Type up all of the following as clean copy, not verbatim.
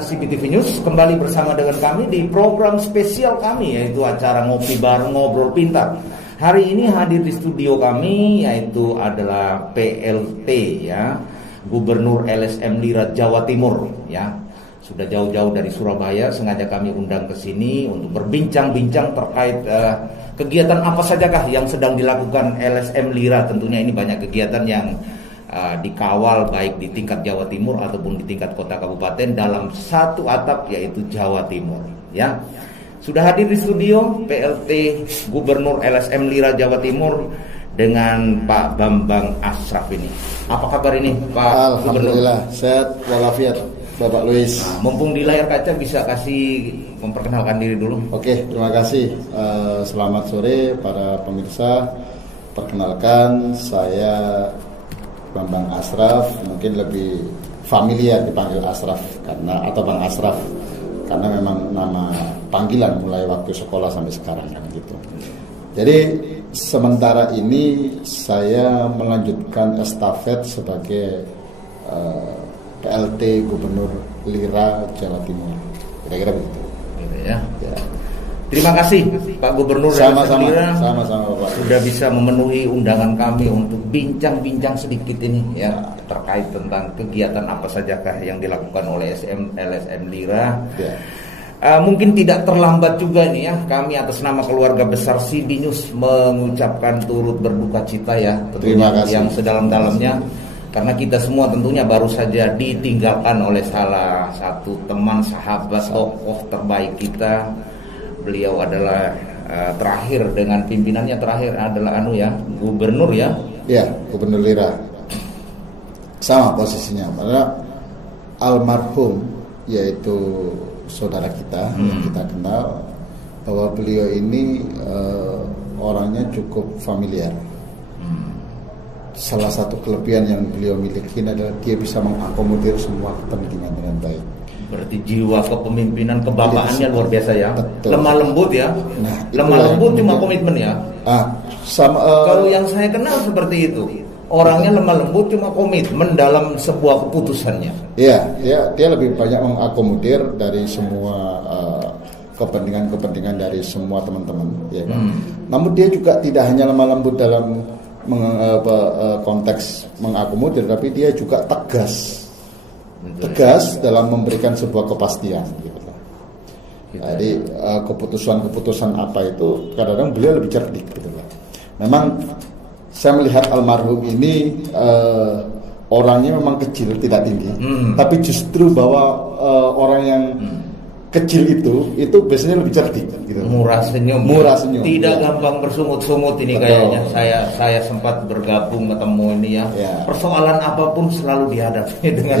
CPTV News kembali bersama dengan kami di program spesial kami, yaitu acara Ngopi Bareng Ngobrol Pintar. Hari ini hadir di studio kami yaitu adalah PLT ya, Gubernur LSM Lira Jawa Timur ya. Sudah jauh-jauh dari Surabaya, sengaja kami undang ke sini untuk berbincang-bincang terkait kegiatan apa sajakah yang sedang dilakukan LSM Lira. Tentunya ini banyak kegiatan yang dikawal baik di tingkat Jawa Timur ataupun di tingkat kota kabupaten dalam satu atap, yaitu Jawa Timur ya. Sudah hadir di studio PLT Gubernur LSM Lira Jawa Timur dengan Pak Bambang Ashraf ini. Apa kabar ini Pak Gubernur? Alhamdulillah sehat walafiat Bapak Luis. Nah, mumpung di layar kaca bisa kasih memperkenalkan diri dulu. Oke, terima kasih. Selamat sore para pemirsa. Perkenalkan, saya Bambang Ashraf, mungkin lebih familiar dipanggil Ashraf karena atau Bang Ashraf karena memang nama panggilan mulai waktu sekolah sampai sekarang kan gitu. Jadi sementara ini saya melanjutkan estafet sebagai PLT Gubernur Lira Jawa Timur. Kira-kira begitu. Gitu ya. Ya. Terima kasih Pak Gubernur sama-sama, Lira sama-sama Bapak. sudah bisa memenuhi undangan kami untuk bincang-bincang sedikit ini ya terkait tentang kegiatan apa sajakah yang dilakukan oleh LSM Lira. Ya. Mungkin tidak terlambat juga nih ya, kami atas nama keluarga besar CB News mengucapkan turut berduka cita ya tentunya yang sedalam-dalamnya, karena kita semua tentunya baru saja ditinggalkan oleh salah satu teman, sahabat, tokoh terbaik kita. Beliau adalah terakhir dengan pimpinannya terakhir adalah Gubernur ya. Iya, Gubernur Lira. Sama posisinya, karena almarhum yaitu saudara kita yang kita kenal, bahwa beliau ini orangnya cukup familiar. Salah satu kelebihan yang beliau miliki adalah dia bisa mengakomodir semua kepentingan dengan baik. Berarti jiwa kepemimpinan, kebapaannya luar biasa ya. Betul. Lemah lembut ya. Nah, lemah lembut cuma komitmen ya. Kalau yang saya kenal seperti itu. Orangnya lemah lembut cuma komitmen dalam sebuah keputusannya. Iya, dia lebih banyak mengakomodir dari semua kepentingan-kepentingan dari semua teman-teman, ya kan. Namun dia juga tidak hanya lemah lembut dalam konteks mengakomodir, tapi dia juga tegas dalam memberikan sebuah kepastian gitu. Jadi keputusan-keputusan apa itu kadang-kadang beliau lebih cerdik gitu. Memang saya melihat almarhum ini orangnya memang kecil, tidak tinggi, tapi justru bahwa orang yang kecil itu biasanya lebih cerdik gitu. Murah senyum. Tidak ya. Gampang bersungut-sungut ini. Betul. Kayaknya saya sempat bergabung ketemu ini ya. Persoalan apapun selalu dihadapi dengan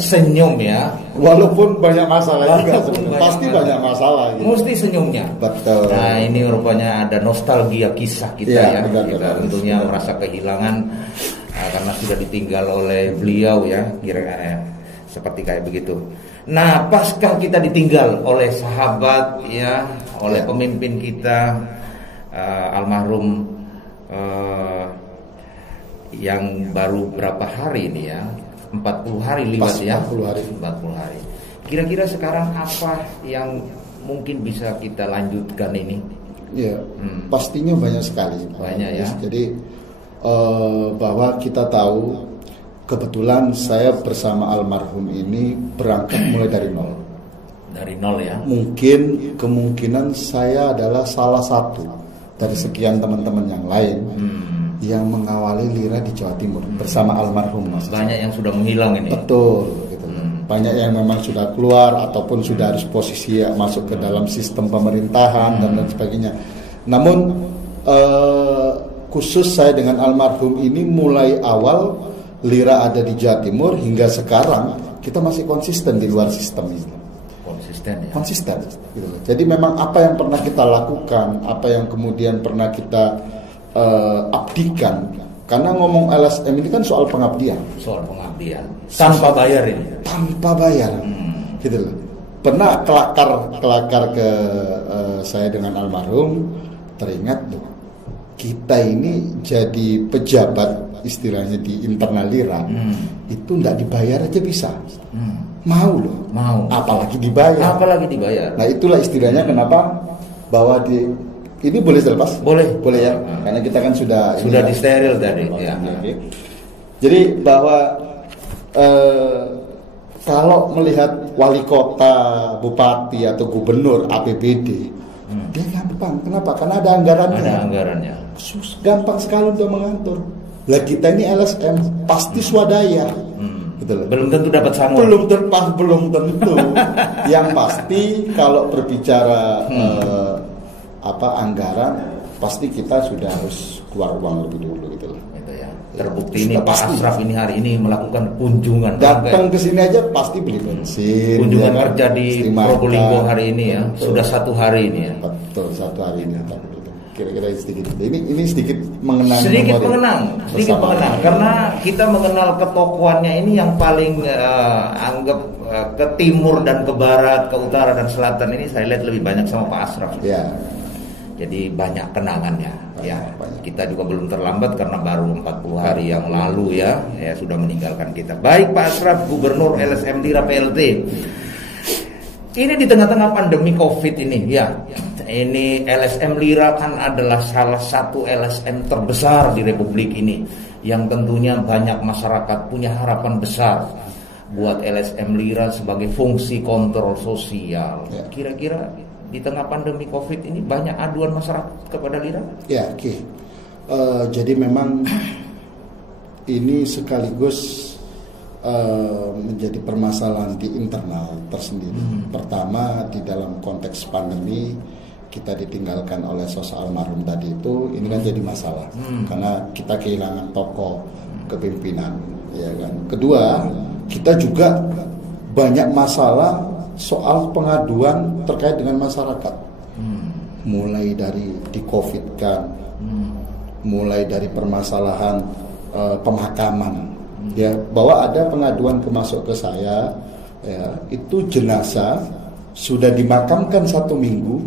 senyum ya. Walaupun banyak masalah juga pasti banyak masalah gitu. Mesti senyumnya. Betul. Nah, ini rupanya ada nostalgia kisah kita ya. Kita tentunya merasa kehilangan karena sudah ditinggal oleh beliau ya, kira-kira seperti kayak begitu. Nah, pasca kita ditinggal oleh sahabat ya, oleh pemimpin kita almarhum yang baru berapa hari ini ya, 40 hari liwat ya. 40 hari. Kira-kira sekarang apa yang mungkin bisa kita lanjutkan ini? Ya, pastinya banyak sekali. Banyak ya. Jadi bahwa kita tahu kebetulan saya bersama almarhum ini berangkat mulai dari nol. Dari nol ya. Mungkin kemungkinan saya adalah salah satu dari sekian teman-teman yang lain yang mengawali Lira di Jawa Timur bersama almarhum. Banyak yang sudah menghilang ini. Betul, gitu. Banyak yang memang sudah keluar ataupun sudah harus posisi masuk ke dalam sistem pemerintahan dan lain sebagainya. Namun khusus saya dengan almarhum ini mulai awal Lira ada di Jawa Timur hingga sekarang kita masih konsisten di luar sistem ini. Konsisten gitu. Jadi memang apa yang pernah kita lakukan, apa yang kemudian pernah kita abdikan, karena ngomong LSM ini kan soal pengabdian. Tanpa bayar ini. Tanpa bayar. Gitu loh. Pernah kelakar ke saya dengan almarhum, teringat loh. Kita ini jadi pejabat istilahnya di internal Lira itu tidak dibayar aja bisa. mau loh, apalagi dibayar. Nah itulah istilahnya kenapa bahwa ini boleh selepas? Boleh ya, karena kita kan sudah disteril tadi. Ya. Okay. Jadi bahwa kalau melihat wali kota, bupati atau gubernur APBD, dia gampang. Kenapa? Karena ada anggarannya. Gampang sekali untuk mengatur. Lah kita ini LSM pasti swadaya. Gitu loh. Belum tentu dapat sangon. Belum tentu. Yang pasti kalau berbicara anggaran, pasti kita sudah harus keluar uang lebih dulu gitu loh. Itu ya. Terbukti ini Pak Asraf ini hari ini melakukan kunjungan. Datang ke sini aja pasti beli bensin. Kunjungan kerja di Probolinggo hari ini ya. Betul. Sudah 1 hari ini ya. Betul, 1 hari ini. Kira-kira sedikit. Ini sedikit mengenang. Sedikit mengenang. Karena kita mengenal ketokohannya ini yang paling anggap ke timur dan ke barat, ke utara dan selatan ini saya lihat lebih banyak sama Pak Asraf. Ya. Jadi banyak kenangannya. Ya, kita juga belum terlambat karena baru 40 hari yang lalu ya sudah meninggalkan kita. Baik Pak Asraf, Gubernur LSM Lira PLT. Ini di tengah-tengah pandemi Covid ini ya. Ini LSM Lira kan adalah salah satu LSM terbesar di Republik ini yang tentunya banyak masyarakat punya harapan besar buat LSM Lira sebagai fungsi kontrol sosial. Kira-kira di tengah pandemi Covid ini banyak aduan masyarakat kepada Lira? Ya, oke. Jadi memang ini sekaligus menjadi permasalahan di internal tersendiri. Pertama, di dalam konteks pandemi kita ditinggalkan oleh sosok almarhum tadi itu, ini kan jadi masalah karena kita kehilangan tokoh kepemimpinan, ya kan. Kedua, kita juga banyak masalah soal pengaduan terkait dengan masyarakat, mulai dari di-COVID-kan, mulai dari permasalahan pemakaman, ya, bahwa ada pengaduan masuk ke saya, ya, itu jenazah sudah dimakamkan 1 minggu,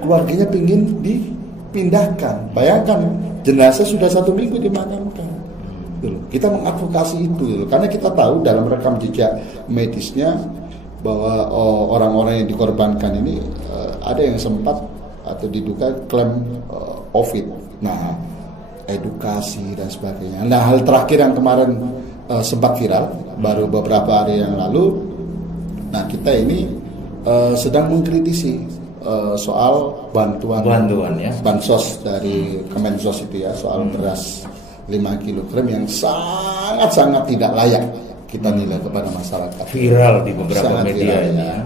keluarganya pingin dipindahkan. Bayangkan, jenazah sudah 1 minggu dimakamkan. Kita mengadvokasi itu, karena kita tahu dalam rekam jejak medisnya bahwa orang-orang yang dikorbankan ini ada yang sempat atau diduga klaim COVID. Nah, edukasi dan sebagainya. Nah, hal terakhir yang kemarin sempat viral baru beberapa hari yang lalu. Nah, kita ini sedang mengkritisi soal bantuan ya. Bansos dari Kemensos itu ya, soal beras 5 kg yang sangat-sangat tidak layak kita nilai kepada masyarakat. Viral di beberapa media ini ya.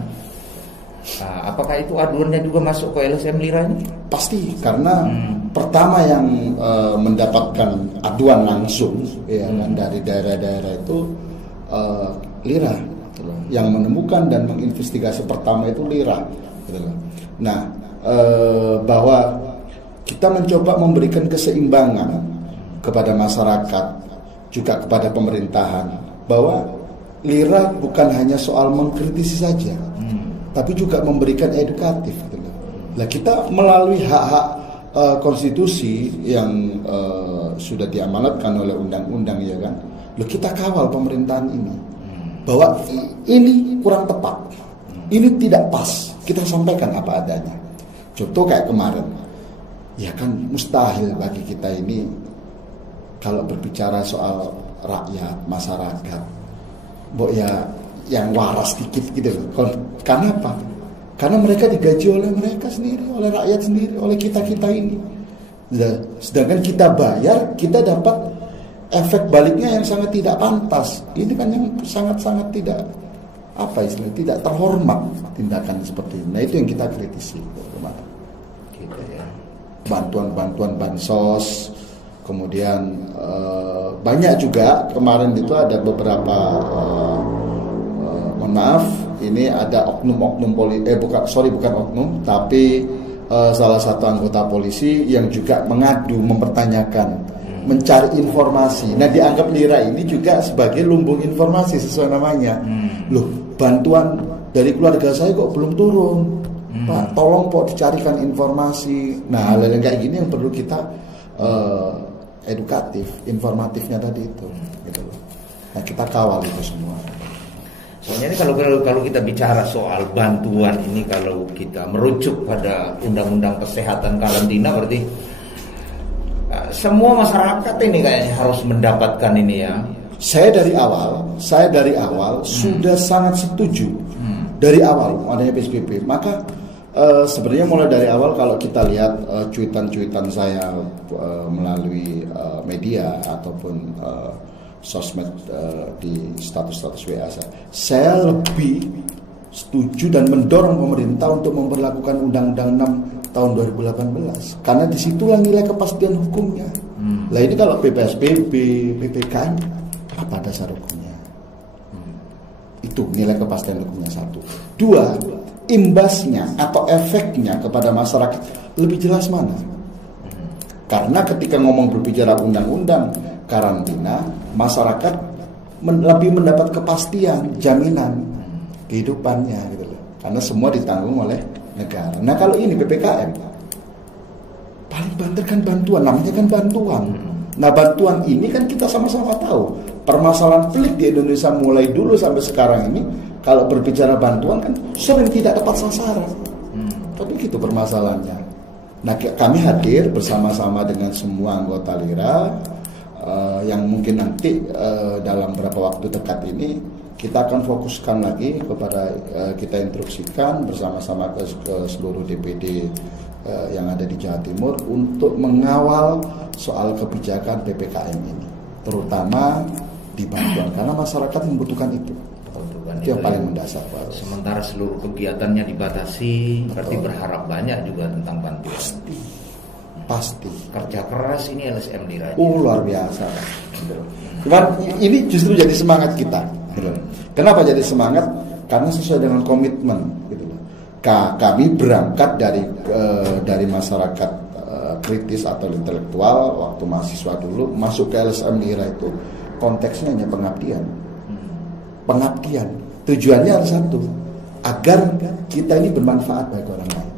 Nah, apakah itu aduannya juga masuk ke LSM Lira ini? Pasti, karena pertama yang mendapatkan aduan langsung ya kan, dari daerah-daerah itu Lira. Yang menemukan dan menginvestigasi pertama itu Lira. Nah, bahwa kita mencoba memberikan keseimbangan kepada masyarakat, juga kepada pemerintahan, bahwa Lira bukan hanya soal mengkritisi saja, tapi juga memberikan edukatif. Nah, kita melalui hak-hak konstitusi yang sudah diamanatkan oleh undang-undang, ya kan, kita kawal pemerintahan ini, bahwa ini kurang tepat, ini tidak pas, kita sampaikan apa adanya. Contoh kayak kemarin, ya kan, mustahil bagi kita ini kalau berbicara soal rakyat, masyarakat, ya yang waras dikit gitu loh. Karena apa? Karena mereka digaji oleh mereka sendiri, oleh rakyat sendiri, oleh kita-kita ini. Sedangkan kita bayar, kita dapat efek baliknya yang sangat tidak pantas. Ini kan yang sangat-sangat tidak, apa istilahnya, tidak terhormat tindakan seperti ini. Nah, itu yang kita kritisi. Gitu ya. Bantuan-bantuan bansos. Kemudian banyak juga kemarin itu ada beberapa mohon maaf, ini ada oknum-oknum bukan oknum, tapi salah satu anggota polisi yang juga mengadu, mempertanyakan, mencari informasi. Nah, dianggap Lira ini juga sebagai lumbung informasi sesuai namanya. Loh, bantuan dari keluarga saya kok belum turun, Pak, tolong Pak dicarikan informasi. Nah, hal yang kayak gini yang perlu kita edukatif, informatifnya tadi itu, gitu loh. Nah, kita kawal itu semua. Soalnya ini kalau kita bicara soal bantuan ini, kalau kita merujuk pada Undang-Undang Kesehatan Karantina, berarti semua masyarakat ini kayaknya harus mendapatkan ini ya. Saya dari awal sudah sangat setuju dari awal adanya PSBB. Maka sebenarnya mulai dari awal kalau kita lihat cuitan-cuitan saya melalui media ataupun sosmed di status-status WA saya lebih setuju dan mendorong pemerintah untuk memperlakukan Undang-Undang 6 tahun 2018 karena disitulah nilai kepastian hukumnya. Lah ini kalau PSBB, PPKM apa dasar hukumnya? Itu nilai kepastian hukumnya satu. Dua, imbasnya atau efeknya kepada masyarakat lebih jelas mana? Karena ketika berbicara undang-undang karantina, masyarakat lebih mendapat kepastian, jaminan kehidupannya gitu loh. Karena semua ditanggung oleh negara. Nah kalau ini PPKM paling banter kan bantuan, namanya kan bantuan. Nah bantuan ini kan kita sama-sama tahu permasalahan pelik di Indonesia mulai dulu sampai sekarang ini. Kalau berbicara bantuan kan sering tidak tepat sasaran. Tapi gitu permasalahannya. Nah kami hadir bersama-sama dengan semua anggota LIRA yang mungkin nanti dalam beberapa waktu dekat ini kita akan fokuskan lagi kepada kita instruksikan bersama-sama ke seluruh DPD yang ada di Jawa Timur untuk mengawal soal kebijakan PPKM ini, terutama di bantuan karena masyarakat membutuhkan itu. Itu yang paling mendasar. Sementara seluruh kegiatannya dibatasi, berarti berharap banyak juga tentang bantuan. Pasti. Kerja keras ini LSM LIRA. Luar biasa. Cuman ini justru jadi semangat kita. Kenapa jadi semangat? Karena sesuai dengan komitmen. Kami berangkat dari masyarakat kritis atau intelektual waktu mahasiswa dulu masuk ke LSM LIRA itu konteksnya hanya pengabdian. Tujuannya harus satu, agar kita ini bermanfaat bagi orang lain.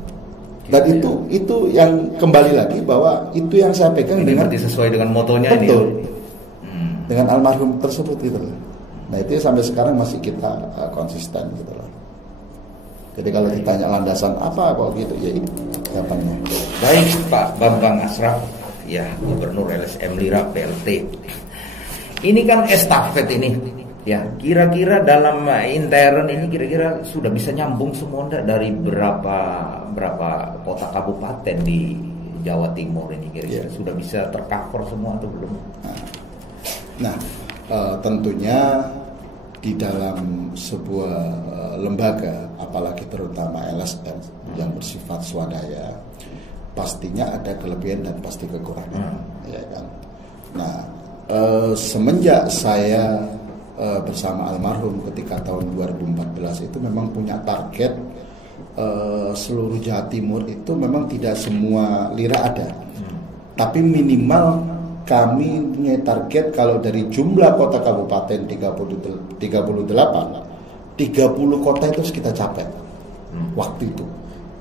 Dan itu yang kembali lagi bahwa itu yang saya pegang ini dengan sesuai dengan motonya. Betul. Ini. Dengan almarhum tersebut gitu loh. Nah itu sampai sekarang masih kita konsisten gitu loh. Jadi kalau ditanya landasan apa kok gitu ya ini jawabannya. Baik Pak Bambang Asraf, ya Gubernur LSM LIRA PLT. Ini kan estafet ini. Ya, kira-kira dalam intern ini kira-kira sudah bisa nyambung semua dari berapa kota kabupaten di Jawa Timur ini kira-kira sudah bisa tercover semua atau belum? Nah, tentunya di dalam sebuah lembaga, apalagi terutama LSM yang bersifat swadaya, pastinya ada kelebihan dan pasti kekurangan, ya kan? Nah, semenjak saya bersama almarhum ketika tahun 2014 itu memang punya target seluruh Jawa Timur itu memang tidak semua LIRA ada, tapi minimal kami punya target kalau dari jumlah kota kabupaten 38, 30 kota itu harus kita capai waktu itu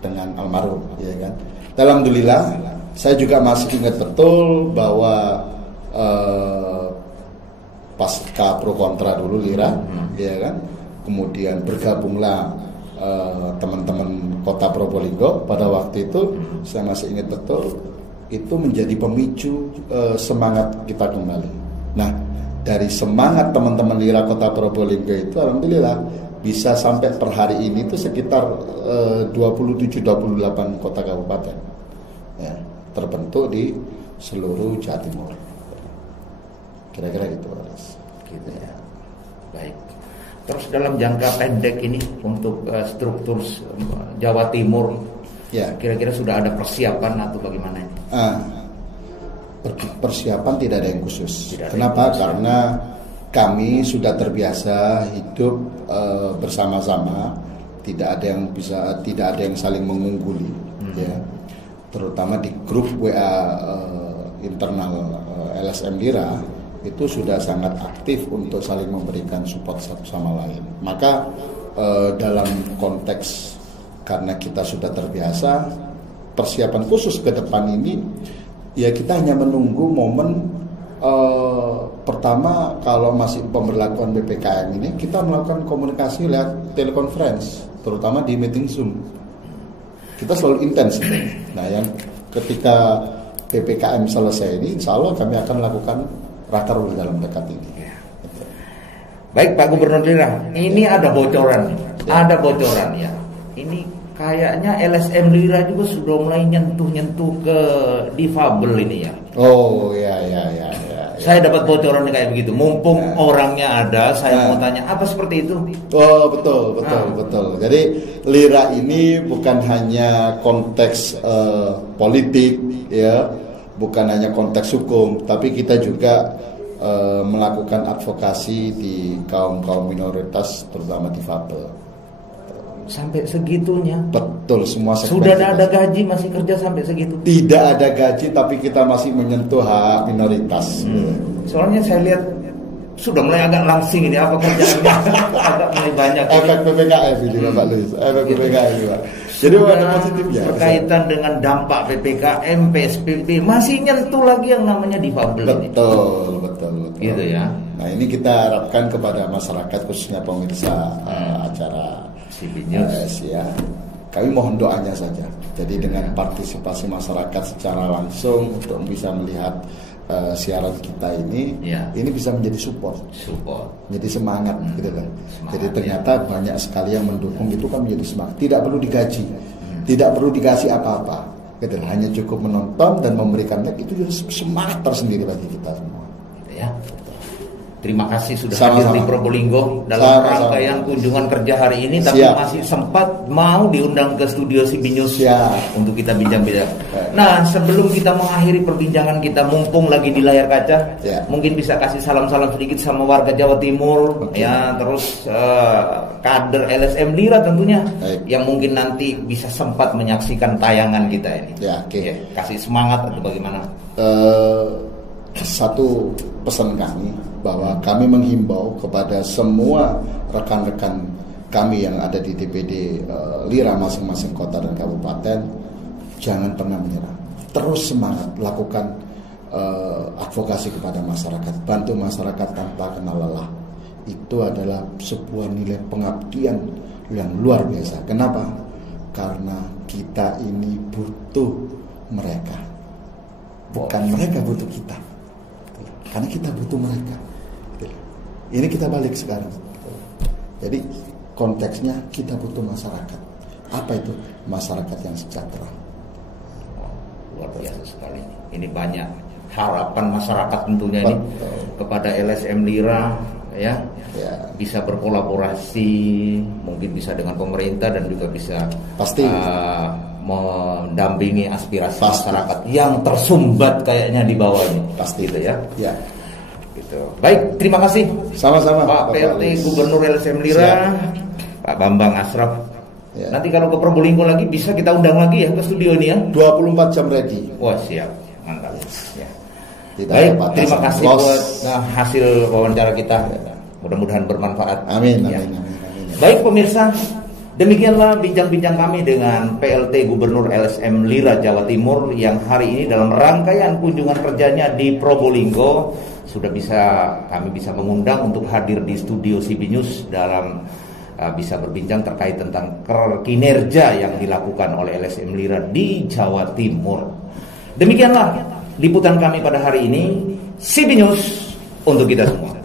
dengan almarhum, ya kan. Alhamdulillah saya juga masih ingat betul bahwa pasca pro kontra dulu LIRA, ya kan. Kemudian bergabunglah teman-teman Kota Probolinggo pada waktu itu, saya masih ingat betul, itu menjadi pemicu semangat kita kembali. Nah, dari semangat teman-teman LIRA Kota Probolinggo itu alhamdulillah bisa sampai per hari ini itu sekitar 27-28 kota kabupaten ya, terbentuk di seluruh Jawa Timur. Kira-kira gitu, gitu ya. Baik. Terus dalam jangka pendek ini untuk struktur Jawa Timur, ya kira-kira sudah ada persiapan atau bagaimana ini? Persiapan tidak ada yang khusus. Kenapa? Karena kami sudah terbiasa hidup bersama-sama, tidak ada yang saling mengungguli, ya. Terutama di grup WA internal LSM LIRA itu sudah sangat aktif untuk saling memberikan support satu sama lain. Maka dalam konteks karena kita sudah terbiasa, persiapan khusus ke depan ini ya kita hanya menunggu momen pertama kalau masih pemberlakuan PPKM ini kita melakukan komunikasi lewat telekonferensi, terutama di meeting Zoom. Kita selalu intens itu. Nah, yang ketika PPKM selesai ini, insya Allah kami akan lakukan rakerul dalam dekat ini. Baik Pak Gubernur Lira, ini ada bocoran, ada bocoran ya. Ini kayaknya LSM Lira juga sudah mulai nyentuh ke difabel ini ya. Oh ya. Saya dapat bocoran kayak begitu. Mumpung orangnya ada, saya mau tanya apa seperti itu? Oh betul. Jadi Lira ini bukan hanya konteks politik ya, bukan hanya konteks hukum, tapi kita juga melakukan advokasi di kaum minoritas, terutama difabel. Sampai segitunya? Betul, semua segmen. Sudah ada gaji, masih kerja sampai segitu? Tidak ada gaji, tapi kita masih menyentuh hak minoritas. Soalnya saya lihat sudah mulai agak langsing ini, apa kerjanya agak mulai banyak. Efek PPKM juga Pak Luis, efek PPKM juga. Jadi ada positifnya. Berkaitan dengan dampak PPKM, PSBB, masih nyentuh lagi yang namanya difabel ini. Betul. Gitu ya. Nah ini kita harapkan kepada masyarakat, khususnya pemirsa acara CBNews ya, kami mohon doanya saja. Jadi dengan partisipasi masyarakat secara langsung untuk bisa melihat siaran kita ini bisa menjadi support, jadi semangat gitu kan. Jadi ternyata banyak sekali yang mendukung, itu kan menjadi semangat. Tidak perlu digaji, tidak perlu dikasih apa-apa, gitu. Hanya cukup menonton dan memberikan like, itu juga semangat tersendiri bagi kita semua. Gitu ya. Terima kasih sudah hadir di Probolinggo dalam rangkaian kunjungan kerja hari ini, tapi masih sempat mau diundang ke studio CBNews untuk kita bincang-bincang. Nah, sebelum kita mengakhiri perbincangan kita, mumpung lagi di layar kaca, mungkin bisa kasih salam-salam sedikit sama warga Jawa Timur, ya, terus kader LSM Lira tentunya, yang mungkin nanti bisa sempat menyaksikan tayangan kita ini. Kasih semangat atau bagaimana? Satu pesan kami, bahwa kami menghimbau kepada semua rekan-rekan kami yang ada di DPD Lira masing-masing kota dan kabupaten, jangan pernah menyerah, terus semangat lakukan advokasi kepada masyarakat, bantu masyarakat tanpa kenal lelah. Itu adalah sebuah nilai pengabdian yang luar biasa. Kenapa? Karena kita ini butuh mereka, bukan mereka butuh kita. Karena kita butuh mereka. Ini kita balik sekarang. Jadi konteksnya kita butuh masyarakat. Apa itu? Masyarakat yang sejahtera. Luar biasa sekali. Ini banyak harapan masyarakat tentunya ini kepada LSM Lira, ya. Bisa berkolaborasi, mungkin bisa dengan pemerintah dan juga bisa mendampingi aspirasi masyarakat yang tersumbat kayaknya di bawah ini. Pasti itu ya. Gitu. Baik, terima kasih. Sama-sama Pak PLT Gubernur LSM Lira, Pak Bambang Asraf. Nanti kalau ke Probolinggo lagi bisa kita undang lagi ya ke studio ini ya. 24 jam ready. Wah, siap. Mantap. Ya. Baik, terima kasih buat hasil wawancara kita. Mudah-mudahan bermanfaat. Amin. Baik pemirsa, demikianlah bincang-bincang kami dengan PLT Gubernur LSM Lira Jawa Timur yang hari ini dalam rangkaian kunjungan kerjanya di Probolinggo kami bisa mengundang untuk hadir di studio CBNews dalam bisa berbincang terkait tentang kinerja yang dilakukan oleh LSM Lira di Jawa Timur. Demikianlah liputan kami pada hari ini. CBNews untuk kita semua.